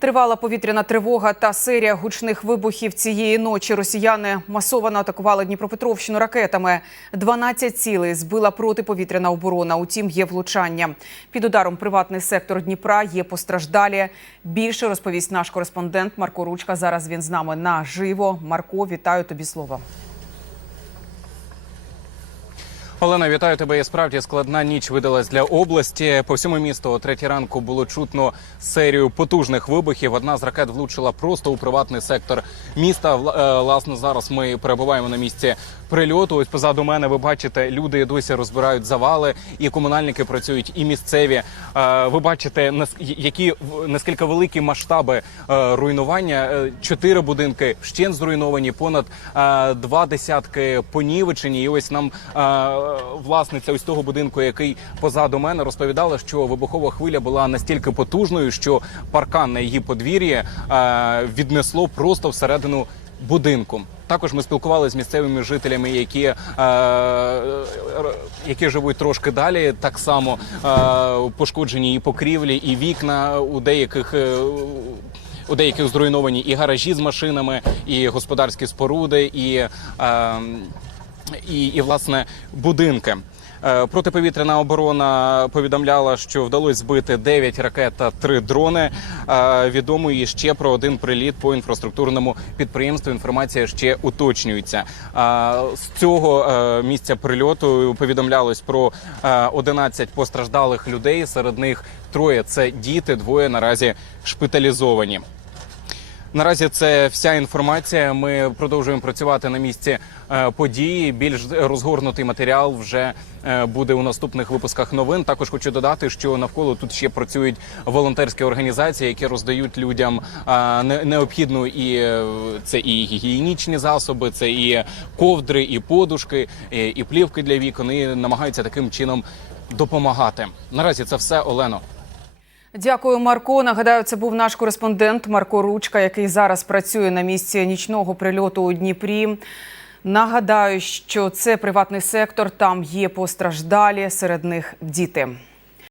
Тривала повітряна тривога та серія гучних вибухів цієї ночі. Росіяни масово атакували Дніпропетровщину ракетами. 12 цілей збила протиповітряна оборона. Утім, є влучання. Під ударом приватний сектор Дніпра є постраждалі. Більше розповість наш кореспондент Марко Ручка. Зараз він з нами наживо. Марко, вітаю тобі слово. Олена, вітаю тебе. І справді складна ніч видалась для області. По всьому місту о третій ранку було чутно серію потужних вибухів. Одна з ракет влучила просто у приватний сектор міста. Е, Власне, зараз ми перебуваємо на місці прильоту. Ось позаду мене ви бачите, люди досі розбирають завали, і комунальники працюють, і місцеві. Е, Ви бачите, які наскільки великі масштаби е, руйнування. Чотири будинки вщент зруйновані, понад два десятки понівечені. І ось нам власниця ось того будинку, який позаду мене розповідала, що вибухова хвиля була настільки потужною, що паркан на її подвір'ї е, віднесло просто всередину будинку. Також ми спілкувалися з місцевими жителями, які, е, які живуть трошки далі. Так само е, пошкоджені і покрівлі, і вікна у деяких. е, у деяких зруйновані і гаражі з машинами, і господарські споруди, і, е, і, і власне будинки. Е, Протиповітряна оборона повідомляла, що вдалося збити 9 ракет та 3 дрони. Е, Відомо і ще про один приліт по інфраструктурному підприємству. Інформація ще уточнюється. Е, З цього місця прильоту повідомлялось про е, 11 постраждалих людей. Серед них троє це діти, двоє наразі шпиталізовані. Наразі це вся інформація. Ми продовжуємо працювати на місці е, події. Більш розгорнутий матеріал вже е, буде у наступних випусках новин. Також хочу додати, що навколо тут ще працюють волонтерські організації, які роздають людям е, не- необхідну і це і гігієнічні засоби, це і ковдри, і подушки, і плівки для вікон. І намагаються таким чином допомагати. Наразі це все Олено. Дякую, Марко. Нагадаю, це був наш кореспондент Марко Ручка, який зараз працює на місці нічного прильоту у Дніпрі. Нагадаю, що це приватний сектор, там є постраждалі, серед них діти.